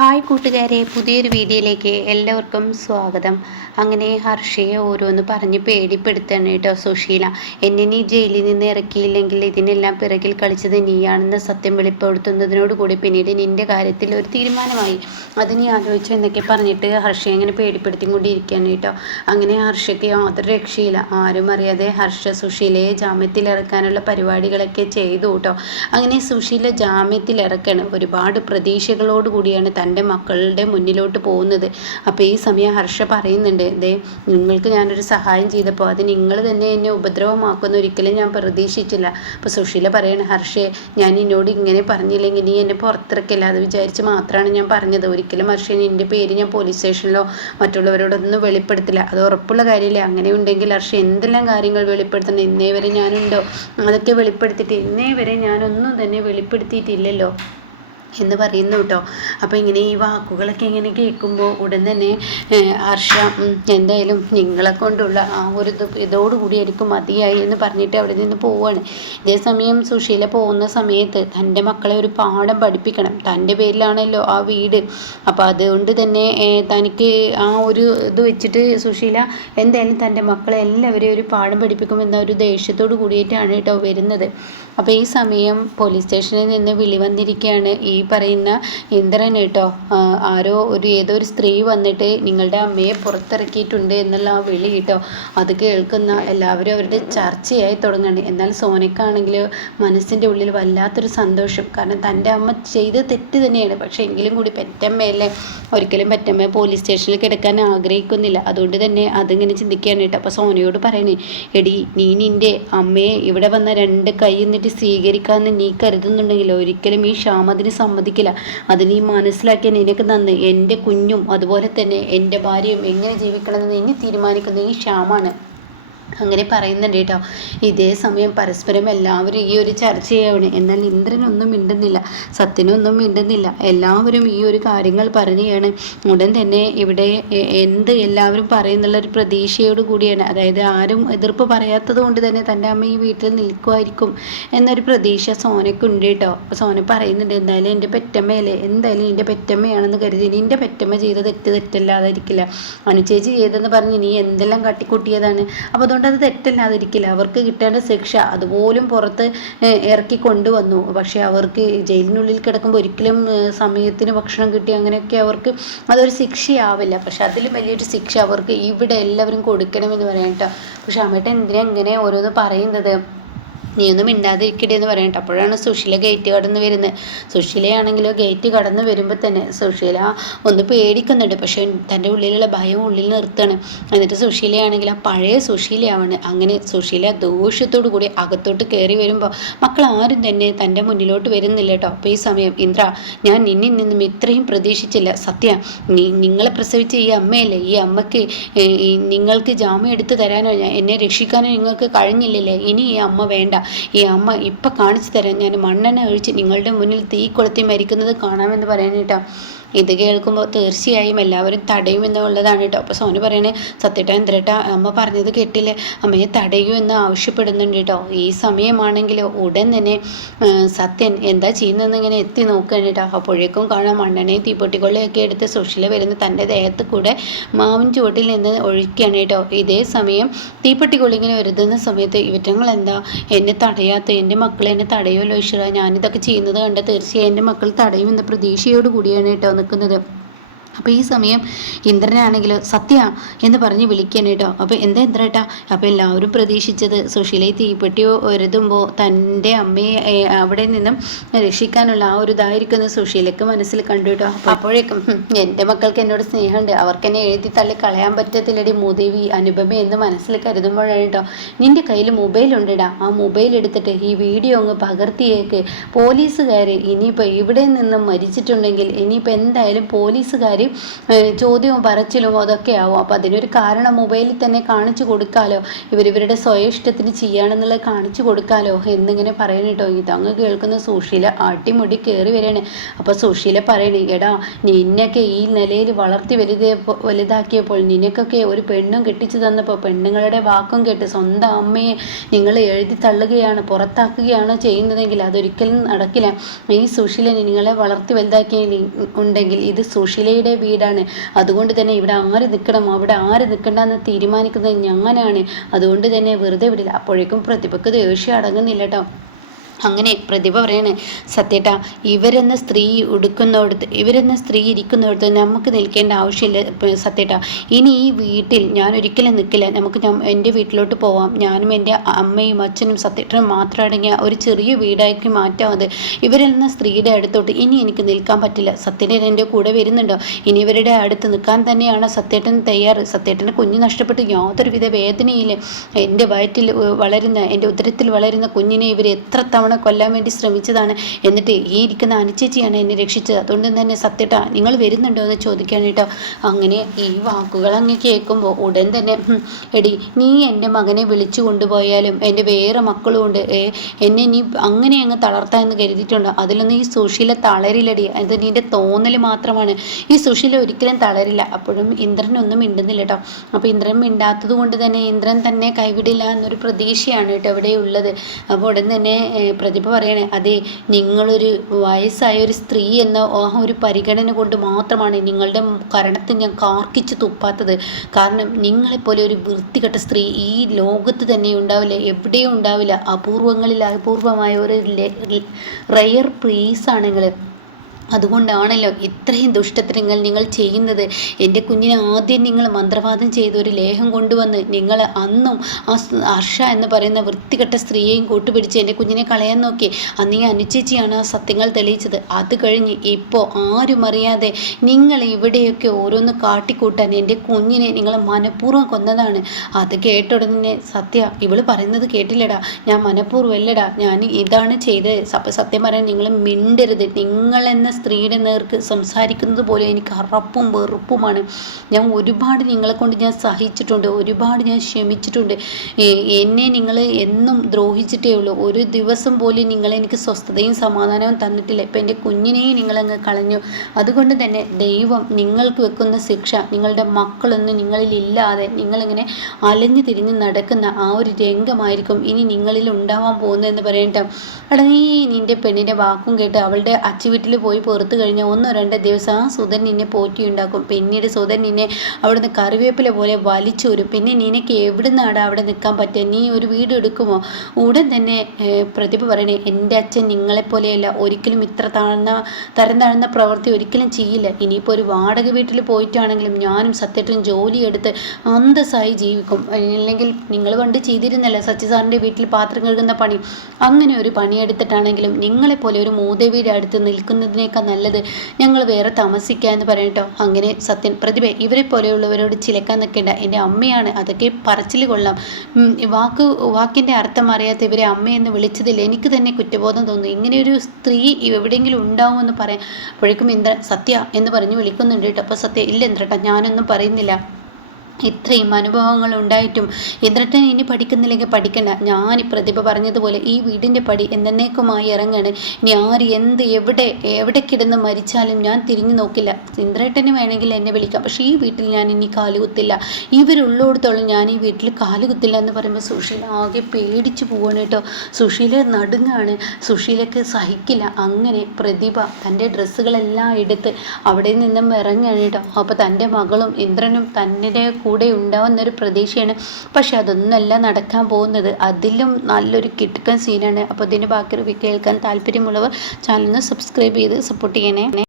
Hi കൂട്ടുകാരെ, പുതിയൊരു വീഡിയോയിലേക്ക് എല്ലാവർക്കും സ്വാഗതം. അങ്ങനെ ഹർഷയെ ഓരോന്ന് പറഞ്ഞ് പേടിപ്പെടുത്താണ് കേട്ടോ സുശീല. എന്നെ നീ ജയിലിൽ നിന്ന് ഇറക്കിയില്ലെങ്കിൽ ഇതിനെല്ലാം പിറകിൽ കളിച്ചത് നീയാണെന്ന് സത്യം വെളിപ്പെടുത്തുന്നതിനോടുകൂടി പിന്നീട് നിന്റെ കാര്യത്തിൽ ഒരു തീരുമാനമായി, അത് നീ ആലോചിച്ചു എന്നൊക്കെ പറഞ്ഞിട്ട് ഹർഷയെ അങ്ങനെ പേടിപ്പെടുത്തിക്കൊണ്ടിരിക്കുകയാണ് കേട്ടോ. അങ്ങനെ ഹർഷയ്ക്ക് യാതൊരു രക്ഷയില്ല. ആരും അറിയാതെ ഹർഷ സുശീലയെ ജാമ്യത്തിൽ ഇറക്കാനുള്ള പരിപാടികളൊക്കെ ചെയ്തു കേട്ടോ. അങ്ങനെ സുശീല ജാമ്യത്തിൽ ഇറക്കാണ്. ഒരുപാട് പ്രതീക്ഷകളോടുകൂടിയാണ് തൻ്റെ മക്കളുടെ മുന്നിലോട്ട് പോകുന്നത്. അപ്പോൾ ഈ സമയം ഹർഷ പറയുന്നുണ്ട്, ദേ നിങ്ങൾക്ക് ഞാനൊരു സഹായം ചെയ്തപ്പോൾ അത് നിങ്ങൾ തന്നെ എന്നെ ഉപദ്രവമാക്കുമെന്ന് ഒരിക്കലും ഞാൻ പ്രതീക്ഷിച്ചില്ല. അപ്പോൾ സുശീല പറയണ, ഹർഷേ ഞാൻ എന്നോട് ഇങ്ങനെ പറഞ്ഞില്ലെങ്കിൽ നീ എന്നെ പുറത്തിറക്കില്ല, അത് വിചാരിച്ച് മാത്രമാണ് ഞാൻ പറഞ്ഞത്. ഒരിക്കലും ഹർഷേ നിൻ്റെ പേര് ഞാൻ പോലീസ് സ്റ്റേഷനിലോ മറ്റുള്ളവരോടൊന്നും വെളിപ്പെടുത്തില്ല, അത് ഉറപ്പുള്ള കാര്യമില്ല. അങ്ങനെ ഉണ്ടെങ്കിൽ ഹർഷ എന്തെല്ലാം കാര്യങ്ങൾ വെളിപ്പെടുത്തണം. ഇന്നേ വരെ ഞാനുണ്ടോ അതൊക്കെ വെളിപ്പെടുത്തിയിട്ട്? ഇന്നേ വരെ ഞാനൊന്നും തന്നെ വെളിപ്പെടുത്തിയിട്ടില്ലല്ലോ എന്ന് പറയുന്നു കേട്ടോ. അപ്പോൾ ഇങ്ങനെ ഈ വാക്കുകളൊക്കെ ഇങ്ങനെ കേൾക്കുമ്പോൾ ഉടൻ തന്നെ ഹർഷ എന്തായാലും നിങ്ങളെ കൊണ്ടുള്ള ആ ഒരു ഇതോടുകൂടി എനിക്ക് മതിയായി എന്ന് പറഞ്ഞിട്ട് അവിടെ നിന്ന് പോവുകയാണ്. ഇതേസമയം സുശീല പോകുന്ന സമയത്ത് തൻ്റെ മക്കളെ ഒരു പാഠം പഠിപ്പിക്കണം. തൻ്റെ പേരിലാണല്ലോ ആ വീട്. അപ്പോൾ അതുകൊണ്ട് തന്നെ തനിക്ക് ആ ഒരു ഇത് വെച്ചിട്ട് സുശീല എന്തായാലും തൻ്റെ മക്കളെ എല്ലാവരെയും ഒരു പാഠം പഠിപ്പിക്കുമെന്ന ഒരു ദേഷ്യത്തോട് കൂടിയിട്ടാണ് കേട്ടോ വരുന്നത്. അപ്പോൾ ഈ സമയം പോലീസ് സ്റ്റേഷനിൽ നിന്ന് വിളി വന്നിരിക്കുകയാണ്. ഈ പറയുന്ന ഇന്ദ്രൻ കേട്ടോ, ആരോ ഏതോ ഒരു സ്ത്രീ വന്നിട്ട് നിങ്ങളുടെ അമ്മയെ പുറത്തിറക്കിയിട്ടുണ്ട് എന്നുള്ള ആ വിളി കേട്ടോ. അത് കേൾക്കുന്ന എല്ലാവരും അവരുടെ ചർച്ചയായി തുടങ്ങുന്നുണ്ട്. എന്നാൽ സോനയ്ക്കാണെങ്കിൽ മനസ്സിൻ്റെ ഉള്ളിൽ വല്ലാത്തൊരു സന്തോഷം. കാരണം തൻ്റെ അമ്മ ചെയ്ത് തെറ്റ് തന്നെയാണ്, പക്ഷേ എങ്കിലും കൂടി പെറ്റമ്മയല്ലേ, ഒരിക്കലും പെറ്റമ്മ പോലീസ് സ്റ്റേഷനിൽ കിടക്കാൻ ആഗ്രഹിക്കുന്നില്ല. അതുകൊണ്ട് തന്നെ അതിങ്ങനെ ചിന്തിക്കുകയാണ് കേട്ടോ. അപ്പോൾ സോനയോട് പറയണേ, എടി നീ നിൻ്റെ അമ്മയെ ഇവിടെ വന്ന രണ്ട് കൈ എന്നിട്ട് സ്വീകരിക്കാമെന്ന് നീ കരുതുന്നുണ്ടെങ്കിൽ ഒരിക്കലും ഈ ക്ഷാമത്തിന് സമ്മതിക്കില്ല. അത് നീ മനസ്സിലാക്കിയാൽ നിനക്ക് നന്ന്. എൻ്റെ കുഞ്ഞും അതുപോലെ തന്നെ എൻ്റെ ഭാര്യയും എങ്ങനെ ജീവിക്കണമെന്ന് ഇനി തീരുമാനിക്കുന്നത് ഈ ക്ഷാമാണ്. അങ്ങനെ പറയുന്നുണ്ട് കേട്ടോ. ഇതേ സമയം പരസ്പരം എല്ലാവരും ഈ ഒരു ചർച്ചയാണ്. എന്നാൽ ഇന്ദ്രനൊന്നും മിണ്ടുന്നില്ല, സത്യനൊന്നും മിണ്ടുന്നില്ല. എല്ലാവരും ഈ ഒരു കാര്യങ്ങൾ പറയുകയാണ്. ഉടൻ തന്നെ ഇവിടെ എല്ലാവരും പറയുന്നുള്ളൊരു പ്രതീക്ഷയോട് കൂടിയാണ്. അതായത് ആരും എതിർപ്പ് പറയാത്തത് കൊണ്ട് തന്നെ തൻ്റെ അമ്മ ഈ വീട്ടിൽ നിൽക്കുമായിരിക്കും എന്നൊരു പ്രതീക്ഷ സോനയ്ക്കുണ്ട് കേട്ടോ. അപ്പോൾ സോന പറയുന്നുണ്ട്, എന്തായാലും എൻ്റെ പെറ്റമ്മയല്ലേ, എന്തായാലും എൻ്റെ പെറ്റമ്മയാണെന്ന് കരുതി നിൻ്റെ പെറ്റമ്മ ചെയ്ത തെറ്റല്ലാതിരിക്കില്ല. അനുചേച്ചി ചെയ്തെന്ന് പറഞ്ഞ് നീ എന്തെല്ലാം കാട്ടിക്കൂട്ടിയതാണ്. അപ്പോൾ അതുകൊണ്ട് അത് തെറ്റല്ലാതിരിക്കില്ല. അവർക്ക് കിട്ടേണ്ട ശിക്ഷ അതുപോലും പുറത്ത് ഇറക്കി കൊണ്ടുവന്നു. പക്ഷേ അവർക്ക് ജയിലിനുള്ളിൽ കിടക്കുമ്പോൾ ഒരിക്കലും സമയത്തിന് ഭക്ഷണം കിട്ടി അങ്ങനെയൊക്കെ അവർക്ക് അതൊരു ശിക്ഷയാവില്ല. പക്ഷെ അതിലും വലിയൊരു ശിക്ഷ അവർക്ക് ഇവിടെ എല്ലാവരും കൊടുക്കണമെന്ന് പറയാം കേട്ടോ. പക്ഷെ അമ്മേട്ടൻ എന്തിനാ ഇങ്ങനെ ഓരോന്ന് പറയുന്നത്, നീ ഒന്നും മിണ്ടാതിരിക്കട്ടെ എന്ന് പറയട്ടെ. അപ്പോഴാണ് സുശീല ഗേറ്റ് കടന്ന് വരുന്നത്. സുശീലയാണെങ്കിലോ ഗേറ്റ് കടന്ന് വരുമ്പോൾ തന്നെ സുശീല ഒന്ന് പേടിക്കുന്നുണ്ട്. പക്ഷേ തൻ്റെ ഉള്ളിലുള്ള ഭയം ഉള്ളിൽ നിർത്തുകയാണ്. എന്നിട്ട് സുശീലയാണെങ്കിൽ ആ പഴയ സുശീലയാവാണ്. അങ്ങനെ സുശീല ദോഷത്തോടു കൂടി അകത്തോട്ട് കയറി വരുമ്പോൾ മക്കൾ ആരും തന്നെ തൻ്റെ മുന്നിലോട്ട് വരുന്നില്ല കേട്ടോ. അപ്പോൾ ഈ സമയം, ഇന്ദ്ര ഞാൻ നിന്നിൽ നിന്നും ഇത്രയും പ്രതീക്ഷിച്ചില്ല. സത്യ നിങ്ങളെ പ്രസവിച്ച ഈ അമ്മയല്ലേ, ഈ അമ്മയ്ക്ക് നിങ്ങൾക്ക് ജാമ്യം എടുത്തു തരാനോ എന്നെ രക്ഷിക്കാനോ നിങ്ങൾക്ക് കഴിഞ്ഞില്ലല്ലേ. ഇനി ഈ അമ്മ വേണ്ട. ഈ അമ്മ ഇപ്പം കാണിച്ചു തരാം. ഞാൻ മണ്ണെണ്ണ ഒഴിച്ച് നിങ്ങളുടെ മുന്നിൽ തീ കൊളുത്തി മരിക്കുന്നത് കാണാമെന്ന് പറയാനേട്ടാ. ഇത് കേൾക്കുമ്പോൾ തീർച്ചയായും എല്ലാവരും തടയുമെന്നുള്ളതാണ് കേട്ടോ. അപ്പോൾ സോനു പറയണേ, സത്യട്ടാ എന്തരട്ടാ അമ്മ പറഞ്ഞത് കേട്ടില്ലേ, അമ്മയെ തടയൂ എന്ന് ആവശ്യപ്പെടുന്നുണ്ട് കേട്ടോ. ഈ സമയമാണെങ്കിൽ ഉടൻ തന്നെ സത്യൻ എന്താ ചെയ്യുന്നതെന്ന് ഇങ്ങനെ എത്തി നോക്കുകയാണ് കേട്ടോ. അപ്പോഴേക്കും കാണാം മണ്ണെണ്ണയും തീപ്പൊട്ടിക്കൊള്ളയൊക്കെ എടുത്ത് സുശീല വരുന്ന തൻ്റെ ദേഹത്ത് കൂടെ മാവിൻ ചുവട്ടിൽ നിന്ന് ഒഴിക്കുകയാണ് കേട്ടോ. ഇതേ സമയം തീപ്പൊട്ടിക്കൊള്ളി ഇങ്ങനെ വരുന്ന സമയത്ത് ഇവറ്റങ്ങൾ എന്താ എന്നെ തടയാത്ത, എൻ്റെ മക്കൾ എന്നെ തടയുമല്ലോ ഈശ്വര, ഞാനിതൊക്കെ ചെയ്യുന്നത് കണ്ട് തീർച്ചയായും എൻ്റെ മക്കൾ തടയുമെന്ന പ്രതീക്ഷയോട് കൂടിയാണ് കേട്ടോ നിൽക്കുന്നത്. അപ്പോൾ ഈ സമയം ഇന്ദ്രനാണെങ്കിൽ സത്യ എന്ന് പറഞ്ഞ് വിളിക്കാൻ കേട്ടോ. അപ്പോൾ എന്താ ഇന്ദ്രേട്ടാ? അപ്പോൾ എല്ലാവരും പ്രതീക്ഷിച്ചത് സുശീലയെ തീപ്പെട്ടി ഒരുതുമ്പോൾ തൻ്റെ അമ്മയെ അവിടെ നിന്നും രക്ഷിക്കാനുള്ള ആ ഒരു ഇതായിരിക്കുന്ന സുശീലയ്ക്ക് മനസ്സിൽ കണ്ടു കേട്ടോ. അപ്പോഴേക്കും എൻ്റെ മക്കൾക്ക് എന്നോട് സ്നേഹമുണ്ട്, അവർക്ക് എന്നെ എഴുതി തള്ളി കളയാൻ പറ്റത്തില്ലടി മൂദേവി അനുപമ എന്ന് മനസ്സിൽ കരുതുമ്പോഴാണ് കേട്ടോ, നിൻ്റെ കയ്യിൽ മൊബൈലുണ്ടിടാ, ആ മൊബൈൽ എടുത്തിട്ട് ഈ വീഡിയോ അങ്ങ് പകർത്തിയേക്ക്. പോലീസുകാർ ഇനിയിപ്പോൾ ഇവിടെ നിന്നും മരിച്ചിട്ടുണ്ടെങ്കിൽ ഇനിയിപ്പോൾ എന്തായാലും പോലീസുകാർ ചോദ്യവും പറച്ചിലും അതൊക്കെ ആവും. അപ്പോൾ അതിനൊരു കാരണം മൊബൈലിൽ തന്നെ കാണിച്ചു കൊടുക്കാലോ, ഇവരുടെ സ്വയം ഇഷ്ടത്തിന് ചെയ്യാണെന്നുള്ളത് കാണിച്ചു കൊടുക്കാലോ എന്നിങ്ങനെ പറയണ കേട്ടോ. ഇതങ്ങ് കേൾക്കുന്ന സുശീല അടിമുടി കയറി വരികയാണ്. അപ്പോൾ സുശീല പറയണേ, എടാ നിന്നൊക്കെ ഈ നിലയിൽ വളർത്തി വലുതാക്കിയപ്പോൾ, നിനക്കൊക്കെ ഒരു പെണ്ണും കെട്ടിച്ചു തന്നപ്പോൾ പെണ്ണുങ്ങളുടെ വാക്കും കേട്ട് സ്വന്തം അമ്മയെ നിങ്ങൾ എഴുതി തള്ളുകയാണ്, പുറത്താക്കുകയാണ് ചെയ്യുന്നതെങ്കിൽ അതൊരിക്കലും നടക്കില്ല. ഈ സുശീലനെ നിങ്ങളെ വളർത്തി വലുതാക്കിയ ഉണ്ടെങ്കിൽ ഇത് സുശീലയുടെ വീടാണ്. അതുകൊണ്ട് തന്നെ ഇവിടെ ആര് നിൽക്കണം അവിടെ ആര് നിൽക്കണ്ടെന്ന് തീരുമാനിക്കുന്നത് ഞാനാണ്. അതുകൊണ്ട് തന്നെ വെറുതെ വിടില്ല. അപ്പോഴേക്കും പ്രതിഭക്ക് ദേഷ്യം അടങ്ങുന്നില്ല കേട്ടോ. അങ്ങനെ പ്രതിഭ പറയണേ, സത്യേട്ടാ ഇവരെന്ന സ്ത്രീ ഇരിക്കുന്നിടത്ത് നമുക്ക് നിൽക്കേണ്ട ആവശ്യമില്ല സത്യേട്ടാ. ഇനി ഈ വീട്ടിൽ ഞാൻ ഒരിക്കലും നിൽക്കില്ല. നമുക്ക് എൻ്റെ വീട്ടിലോട്ട് പോവാം. ഞാനും എൻ്റെ അമ്മയും അച്ഛനും സത്യേട്ടനും മാത്രം അടങ്ങിയ ഒരു ചെറിയ വീടാക്കി മാറ്റാം. അത് ഇവരെന്ന സ്ത്രീയുടെ അടുത്തോട്ട് ഇനി എനിക്ക് നിൽക്കാൻ പറ്റില്ല. സത്യേട്ടൻ എൻ്റെ കൂടെ വരുന്നുണ്ടോ? ഇനി ഇവരുടെ അടുത്ത് നിൽക്കാൻ തന്നെയാണ് സത്യേട്ടൻ തയ്യാറ്. സത്യേട്ടന് കുഞ്ഞ് നഷ്ടപ്പെട്ട് യാതൊരുവിധ വേദനയില്ല. എൻ്റെ വയറ്റിൽ വളരുന്ന എൻ്റെ ഉദരത്തിൽ വളരുന്ന കുഞ്ഞിനെ ഇവർ എത്ര തവണ കൊല്ലാൻ വേണ്ടി ശ്രമിച്ചതാണ്. എന്നിട്ട് ഈ ഇരിക്കുന്ന അനുചേച്ചിയാണ് എന്നെ രക്ഷിച്ചത്. അതുകൊണ്ട് തന്നെ സത്യേട്ടാ നിങ്ങൾ വരുന്നുണ്ടോ എന്ന് ചോദിക്കാൻ കേട്ടോ. അങ്ങനെ ഈ വാക്കുകൾ അങ്ങ് കേൾക്കുമ്പോൾ ഉടൻ തന്നെ, എടി നീ എൻ്റെ മകനെ വിളിച്ചു കൊണ്ടുപോയാലും എൻ്റെ വേറെ മക്കളും ഉണ്ട്, എന്നെ നീ അങ്ങനെ അങ്ങ് തളർത്താമെന്ന് കരുതിയിട്ടുണ്ടോ? അതിലൊന്നും ഈ സുശീല തളരില്ലടി. അത് നിൻ്റെ തോന്നൽ മാത്രമാണ്. ഈ സുശീല ഒരിക്കലും തളരില്ല. അപ്പോഴും ഇന്ദ്രനൊന്നും മിണ്ടുന്നില്ല കേട്ടോ. അപ്പോൾ ഇന്ദ്രൻ മിണ്ടാത്തത് കൊണ്ട് തന്നെ ഇന്ദ്രൻ തന്നെ കൈവിടില്ല എന്നൊരു പ്രതീക്ഷയാണ് കേട്ടോ ഇവിടെ ഉള്ളത്. അപ്പോൾ ഉടൻ തന്നെ പ്രതിഭ പറയണേ, അതെ നിങ്ങളൊരു വയസ്സായ ഒരു സ്ത്രീ എന്ന ആ ഒരു പരിഗണന കൊണ്ട് മാത്രമാണ് നിങ്ങളുടെ കരണത്തെ ഞാൻ കാർക്കിച്ച് തുപ്പാത്തത്. കാരണം നിങ്ങളെപ്പോലെ ഒരു വൃത്തികെട്ട സ്ത്രീ ഈ ലോകത്ത് തന്നെ ഉണ്ടാവില്ല, എവിടെയും ഉണ്ടാവില്ല. അപൂർവമായ ഒരു റെയർ പീസാണ് നിങ്ങൾ. അതുകൊണ്ടാണല്ലോ ഇത്രയും ദുഷ്ടത്തരങ്ങൾ നിങ്ങൾ ചെയ്യുന്നത്. എൻ്റെ കുഞ്ഞിനെ ആദ്യം നിങ്ങൾ മന്ത്രവാദം ചെയ്ത് ഒരു ലേഹം കൊണ്ടുവന്ന് നിങ്ങൾ അന്നും ആ ഹർഷ എന്ന് പറയുന്ന വൃത്തികെട്ട സ്ത്രീയെയും കൂട്ടുപിടിച്ച് എൻ്റെ കുഞ്ഞിനെ കളയാൻ നോക്കി. അന്ന് ഈ അനുചേച്ചിയാണ് ആ സത്യങ്ങൾ തെളിയിച്ചത്. അത് കഴിഞ്ഞ് ഇപ്പോൾ ആരും അറിയാതെ നിങ്ങൾ ഇവിടെയൊക്കെ ഓരോന്ന് കാട്ടിക്കൂട്ടാൻ എൻ്റെ കുഞ്ഞിനെ നിങ്ങൾ മനഃപൂർവ്വം കൊന്നതാണ്. അത് കേട്ട ഉടനെ സത്യ ഇവള് പറയുന്നത് കേട്ടില്ലടാ, ഞാൻ മനഃപൂർവ്വം അല്ലടാ, ഞാൻ ഇതാണ് ചെയ്തത്. അപ്പം സത്യം പറയാൻ നിങ്ങൾ മിണ്ടരുത്. നിങ്ങളെന്ന സ്ത്രീയുടെ നേർക്ക് സംസാരിക്കുന്നത് പോലെ എനിക്ക് അറപ്പും വെറുപ്പുമാണ്. ഞാൻ ഒരുപാട് നിങ്ങളെ കൊണ്ട് ഞാൻ സഹിച്ചിട്ടുണ്ട്, ഒരുപാട് ഞാൻ ക്ഷമിച്ചിട്ടുണ്ട്. എന്നെ നിങ്ങൾ എന്നും ദ്രോഹിച്ചിട്ടേ ഉള്ളൂ. ഒരു ദിവസം പോലും നിങ്ങൾ എനിക്ക് സ്വസ്ഥതയും സമാധാനവും തന്നിട്ടില്ല. ഇപ്പം എൻ്റെ കുഞ്ഞിനെയും നിങ്ങളങ്ങ് കളഞ്ഞു. അതുകൊണ്ട് തന്നെ ദൈവം നിങ്ങൾക്ക് വെക്കുന്ന ശിക്ഷ നിങ്ങളുടെ മക്കളൊന്നും നിങ്ങളിൽ ഇല്ലാതെ നിങ്ങളിങ്ങനെ അലഞ്ഞു തിരിഞ്ഞ് നടക്കുന്ന ആ ഒരു രംഗമായിരിക്കും ഇനി നിങ്ങളിൽ ഉണ്ടാവാൻ പോകുന്നതെന്ന് പറയട്ടെ. എടാ നീ നിൻ്റെ പെണ്ണിൻ്റെ വാക്കും കേട്ട് അവളുടെ അച്ചുവീട്ടിൽ പോയി പുറത്ത് കഴിഞ്ഞാൽ 1-2 ദിവസം ആ സുധൻ നിന്നെ പോറ്റിയുണ്ടാക്കും. പിന്നീട് സുധൻ നിന്നെ അവിടുന്ന് കറിവേപ്പില പോലെ വലിച്ചോരും. പിന്നെ നിനക്ക് എവിടുന്നാണ് അവിടെ നിൽക്കാൻ പറ്റുക? നീ ഒരു വീട് എടുക്കുമോ? ഉടൻ തന്നെ പ്രതിഭ പറയണേ, എൻ്റെ അച്ഛൻ നിങ്ങളെപ്പോലെയല്ല, ഒരിക്കലും ഇത്ര തരം താഴ്ന്ന പ്രവൃത്തി ഒരിക്കലും ചെയ്യില്ല. ഇനിയിപ്പോൾ ഒരു വാടക വീട്ടിൽ പോയിട്ടാണെങ്കിലും ഞാനും സത്യമായിട്ടും ജോലിയെടുത്ത് അന്തസ്സായി ജീവിക്കും. അല്ലെങ്കിൽ നിങ്ങൾ പണ്ട് ചെയ്തിരുന്നല്ലോ സച്ചിസാറിൻ്റെ വീട്ടിൽ പാത്രം കഴുകുന്ന പണി, അങ്ങനെ ഒരു പണിയെടുത്തിട്ടാണെങ്കിലും നിങ്ങളെപ്പോലെ ഒരു മൂതവീട് അടുത്ത് നിൽക്കുന്നതിനേക്കാൾ നല്ലത് ഞങ്ങൾ വേറെ താമസിക്കുക എന്ന് പറയട്ടോ. അങ്ങനെ സത്യൻ, പ്രതിഭ ഇവരെ പോലെയുള്ളവരോട് ചിലക്കാൻ നിൽക്കേണ്ട, എൻ്റെ അമ്മയാണ്, അതൊക്കെ പറച്ചിൽ കൊള്ളാം. വാക്കിൻ്റെ അർത്ഥം അറിയാത്ത ഇവരെ അമ്മയെന്ന് വിളിച്ചതിൽ എനിക്ക് തന്നെ കുറ്റബോധം തോന്നുന്നു. ഇങ്ങനെയൊരു സ്ത്രീ എവിടെയെങ്കിലും ഉണ്ടാവുമെന്ന് പറയാം. അപ്പോഴേക്കും സത്യ എന്ന് പറഞ്ഞ് വിളിക്കുന്നുണ്ട് കേട്ടോ. അപ്പോൾ സത്യ, ഇല്ല ഇന്ദ്രേട്ടാ ഞാനൊന്നും പറയുന്നില്ല. ഇത്രയും അനുഭവങ്ങൾ ഉണ്ടായിട്ടും ഇന്ദ്രട്ടൻ ഇനി പഠിക്കുന്നില്ലെങ്കിൽ പഠിക്കണ്ട. ഞാൻ പ്രതിഭ പറഞ്ഞതുപോലെ ഈ വീടിൻ്റെ പടി എന്നേക്കുമായി ഇറങ്ങാണ്. ഇനി ആര് എവിടെ കിടന്ന് മരിച്ചാലും ഞാൻ തിരിഞ്ഞു നോക്കില്ല. ഇന്ദ്രട്ടന് വേണമെങ്കിൽ എന്നെ വിളിക്കാം, പക്ഷേ ഈ വീട്ടിൽ ഞാൻ ഇനി കാലുകുത്തില്ല. ഇവരുള്ളിടത്തോളം ഞാൻ ഈ വീട്ടിൽ കാലുകുത്തില്ല എന്ന് പറയുമ്പോൾ സുശീല ആകെ പേടിച്ചു പോവാണ് കേട്ടോ. സുശീല നടുങ്ങാണ്. സുശീലക്ക് സഹിക്കില്ല. അങ്ങനെ പ്രതിഭ തൻ്റെ ഡ്രസ്സുകളെല്ലാം എടുത്ത് അവിടെ നിന്നും ഇറങ്ങുകയാണ് കേട്ടോ. അപ്പോൾ തൻ്റെ മകളും ഇന്ദ്രനും തൻ്റെ കൂടെ ഉണ്ടാവുന്നൊരു പ്രതീക്ഷയാണ്. പക്ഷെ അതൊന്നുമല്ല നടക്കാൻ പോകുന്നത്. അതിലും നല്ലൊരു കിട്ടുക്കൻ സീനാണ്. അപ്പോൾ ഇതിന് ബാക്കി കേൾക്കാൻ താല്പര്യമുള്ളവർ ചാനലിന് സബ്സ്ക്രൈബ് ചെയ്ത് സപ്പോർട്ട് ചെയ്യണേ.